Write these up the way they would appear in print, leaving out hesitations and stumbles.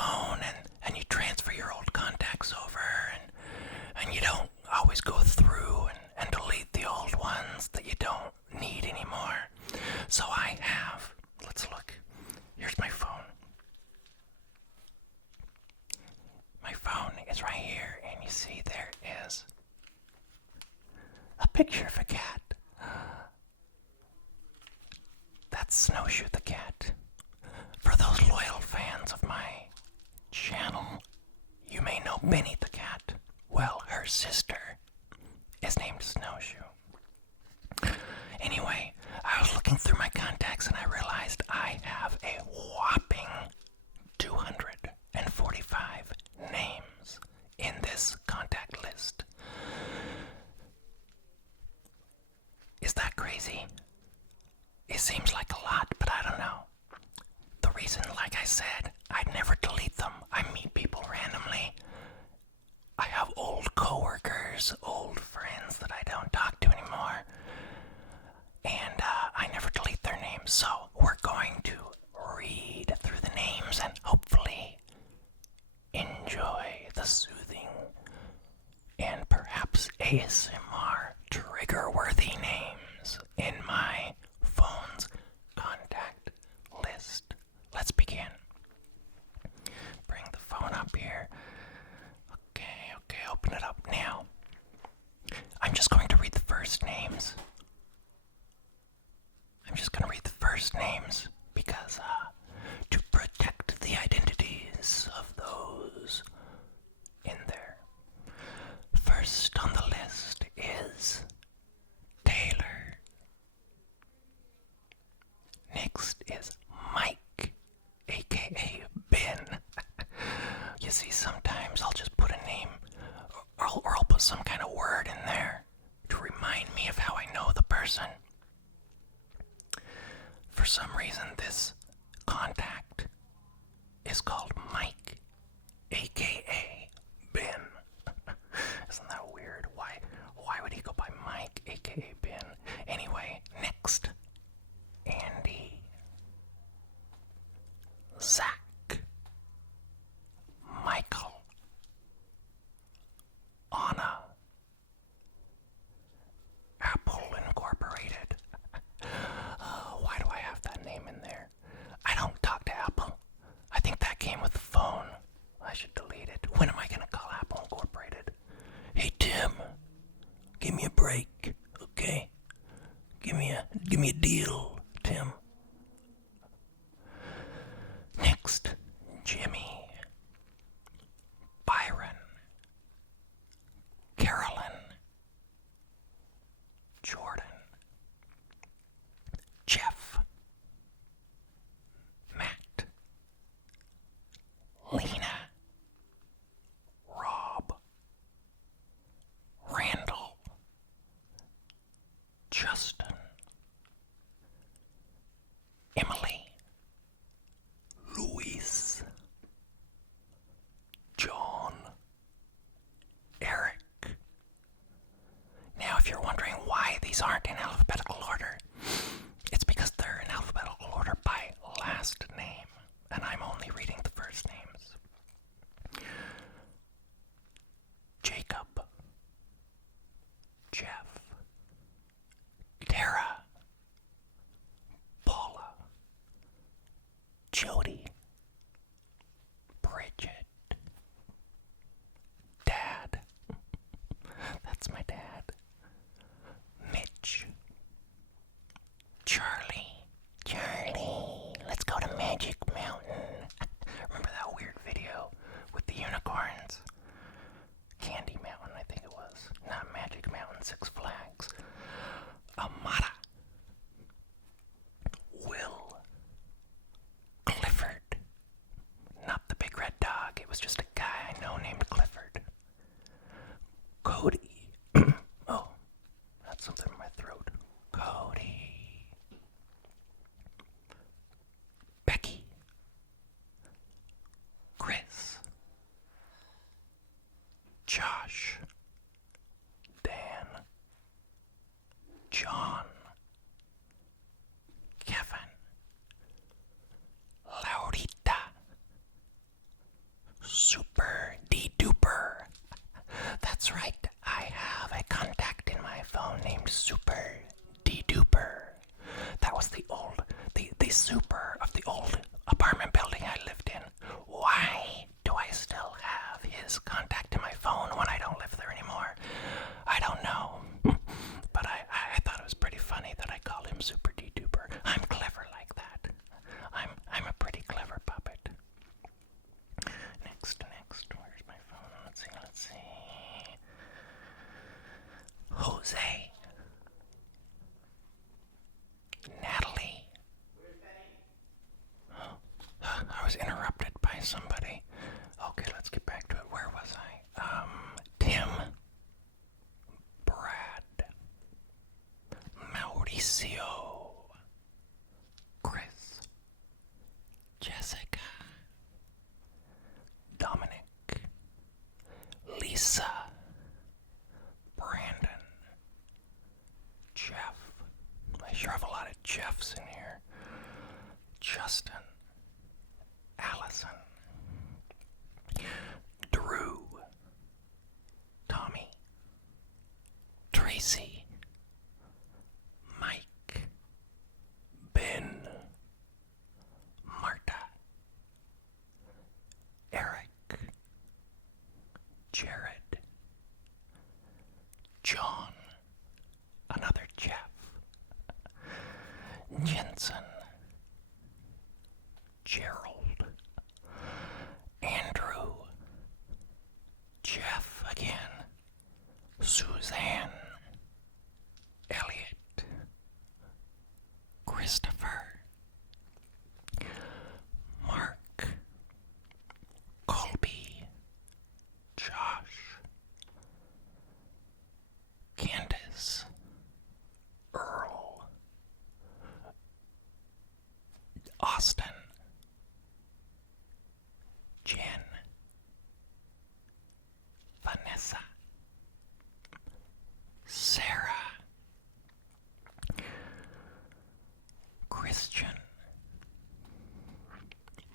phone and you transfer your old contacts over and you don't always go through and delete the old ones that you don't need anymore. So I have, let's look, here's my phone. My phone is right here, and you see there is a picture of a cat. That's Snowshoe the cat. For those loyal fans of my channel, you may know Benny the cat. Well, her sister is named Snowshoe. Anyway, I was looking through my contacts and I realized I have a whopping 245 names in this contact list. Is that crazy? It seems like a lot, but I don't know. The reason, like I said, I'd never delete them. I meet people randomly. I have old coworkers, old friends that I don't talk to anymore. And I never delete their names. So we're going to read through the names and hopefully enjoy the soothing and perhaps ASMR trigger-worthy names in my phone's contact list. Let's begin. Bring the phone up here. Okay, open it up now. I'm just going to read the first names. Because to protect the identities of those in there. First on the list is Taylor. Next is Mike, aka Ben. You see, sometimes I'll just put a name or I'll put some kind of word in there to remind me of how I know the person. For some reason, this contact is called Mike, aka Ben. Isn't that weird? Why would he go by Mike, aka Ben? Anyway, next, Andy, Zach, Michael, Anna, Apple Incorporated. Why do I have that name in there? I don't talk to Apple. I think that came with the phone. I should delete it. When am I going to call Apple Incorporated? Hey, Tim, give me a break, okay? Give me a deal, Tim. Next, Jimmy, Byron, Carolyn, Jordan, Jeff, Matt, Lena, Rob, Randall, Justin, Emily, Luis, John, Eric. Now, if you're wondering why these aren't in alphabetical order, it's because they're in alphabetical order by last name, and I'm only reading the first names. Jacob, Jeff, Tara, Paula, Jody, Bridget, Dad, that's my dad, Mitch, Charlie, let's go to Magic Mountain. Remember that weird video with the unicorns? Candy Mountain, I think it was. Not Magic Mountain, Six Flags. Amada, Will, Clifford. Not the big red dog, it was just a guy I know named Clifford. Cody. Oh, that's something in my throat. Cody. Becky. Chris. Josh. Dan. John. Kevin. Laurita. Mauricio, Chris, Jessica, Dominic, Lisa, Brandon, Jeff. I sure have a lot of Jeffs in here. Justin, Allison, Drew, Tommy, Tracy, Mike, Ben, Marta, Eric, Jared, John, another Jeff, Jensen, Gerald, Andrew, Jeff again, Suzanne, Elliot, Christopher, Mark, Colby, Josh, Candace, Earl, Austin, Jen, Vanessa, Sarah, Christian,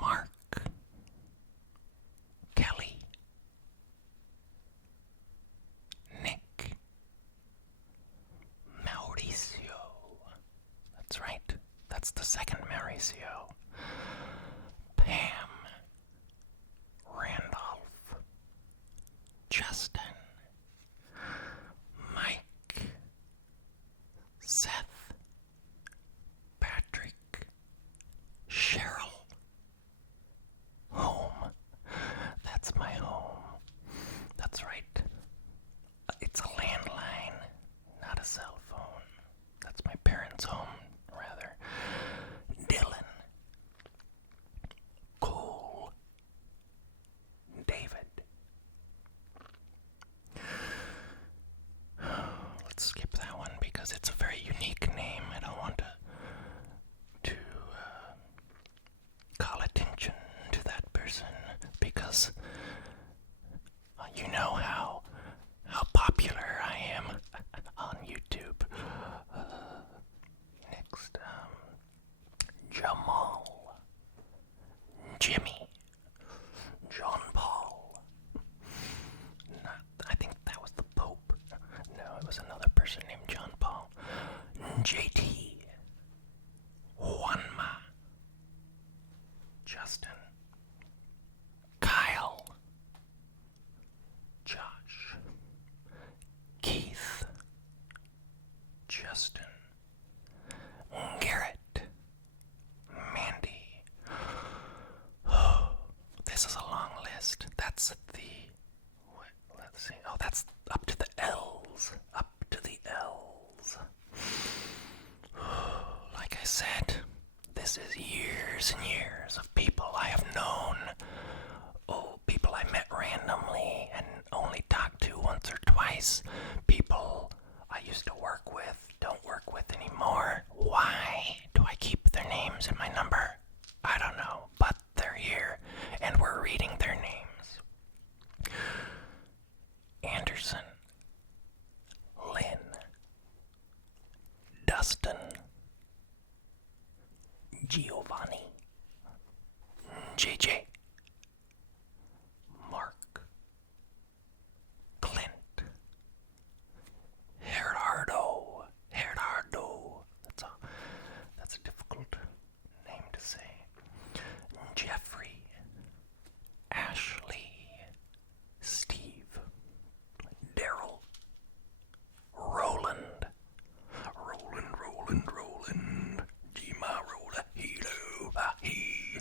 Mark, Kelly, Nick, Mauricio. That's right, that's the second Mauricio. Pam, Randolph, Justin, Mike, Seth, Patrick, Cheryl, home. That's my home. That's right. It's a landline, not a cell phone. That's my parents' home, rather. Dylan, Cole, David. Let's skip that one because it's a very unique name. I don't want to call attention to that person because you know how popular I am on YouTube. Next, Jamal, Jimmy, John Paul. I think that was the Pope. No, it was another person named John Paul. JT, Juanma, Justin, Kyle, Josh, Keith, Justin, Garrett, Mandy. This is a long list. That's let's see. Oh, that's up to the L's. Up to the L's. Like I said, this is years and years of people I have known. Oh, people I met randomly and only talked to once or twice. People I used to work with, don't work with anymore. Why do I keep their names in my number? I don't know, but they're here and we're reading their names. Anderson, Lynn, Dustin, Giovanni, JJ, Mark, Clint, Gerardo. That's a difficult name to say. Jeffrey, Ashley, Steve, Daryl, Roland, Gima Rolla, Hilo, He,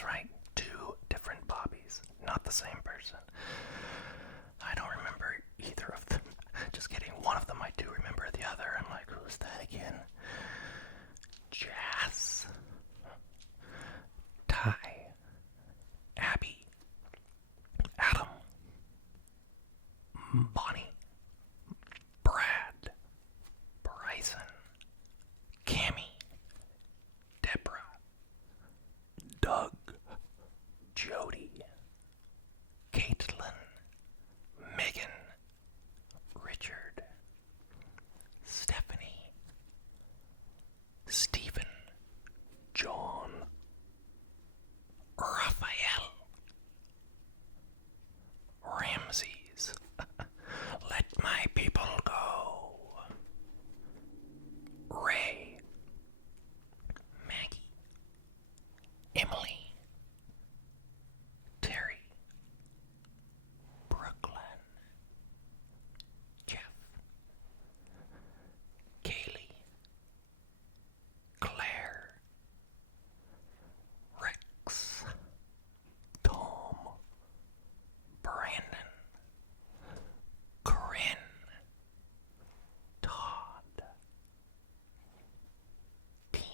That's right, 2 different Bobbies, not the same person. I don't remember either of them. Just kidding. One of them I do remember, the other I'm like, who's that again? Jas, Ty, Abby, Adam, Bonnie, Brad, Bryson, Cammy, Deborah, Doug, Jody, Caitlin, Megan, Richard, Stephanie, Stephen, John, Raphael, Ramses, Let My People Go, Ray, Maggie, Emily, Terry, Brooklyn, Jeff, Kaylee, Claire, Rex, Tom, Brandon, Corinne, Todd, Tina,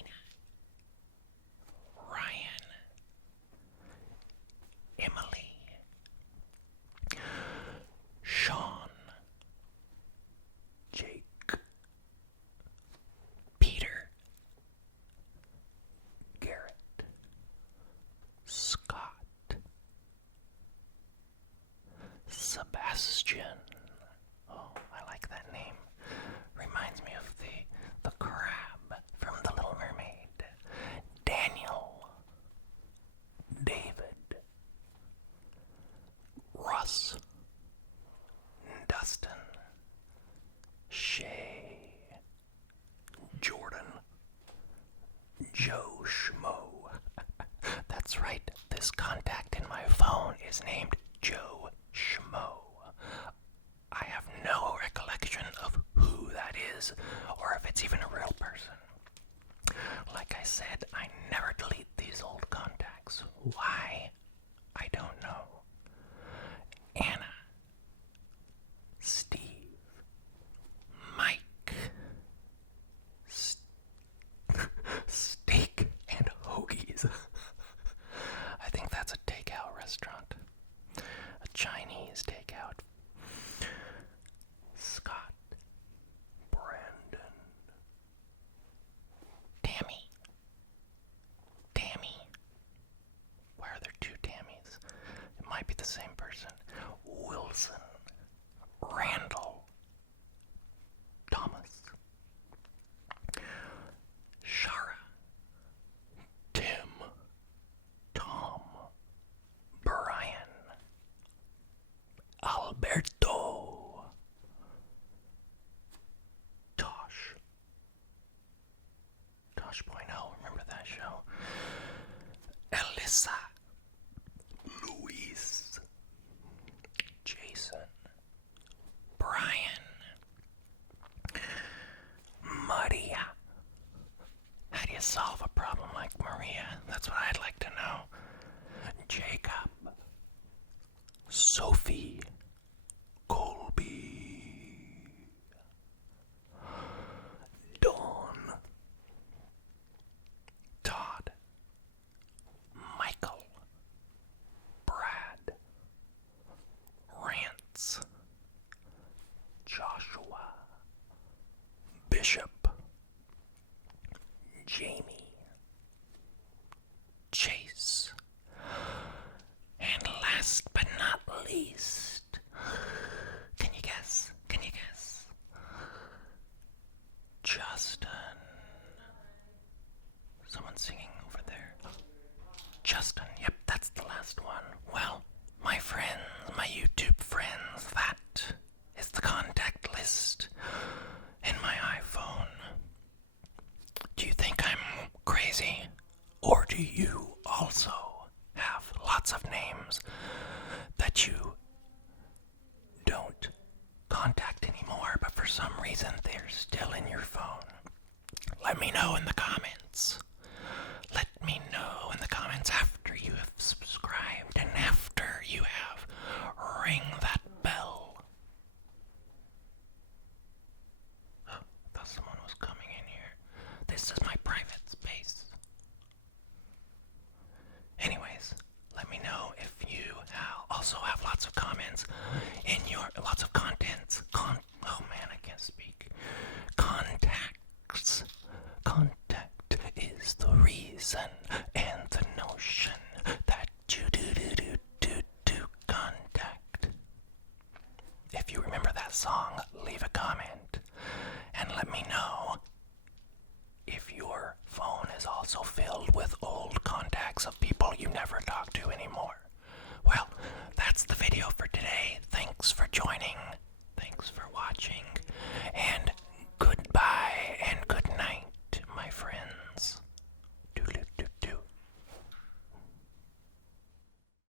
Ryan, Emily, Sean, Jake, Peter, Garrett, Scott, Sebastian. Oh, I like that name. Reminds me of the crab from The Little Mermaid. Daniel, David, Russ, Dustin, Shay, Jordan, Joe Schmo. That's right, this contact in my phone is named Joe Schmo. I have no recollection of who that is, or if it's even a real person. Like I said, I never delete these old contacts. Why? I don't know. Anna, Steve, Mike, Steak and Hoagies. I think that's a takeout restaurant. A Chinese takeout. Scott, Brandon, Tammy. Why are there 2 Tammys? It might be the same person. Wilson, Randall, Thomas, Shara, Tim, Tom, Brian, Alberto, Tosh.0, remember that show? Alyssa, Luis, Jason, Brian, Maria. How do you solve a problem like Maria? That's what I'd like to know. Jacob, Sophie, Colby, Dawn, Todd, Michael, Brad, Rance, Joshua, Bishop, Jamie, Chase, and last but not least, can you guess? Justin. Someone's singing over there. Justin, yep, that's the last one. Well, my friends, my YouTube friends, that is the contact list in my iPhone. Do you think I'm crazy? Or do you also have lots of names that you don't contact anymore, but for some reason they're still in your phone? Let me know in the comments. Let me know in the comments after you have subscribed and after you have ring that bell. Oh, I thought someone was coming in here. This is my private space. Anyways, let me know if you also have lots of comments in your lots of contents. Oh man, I can't speak. Contacts. Contact is the reason and the notion that you do contact. If you remember that song, leave a comment and let me know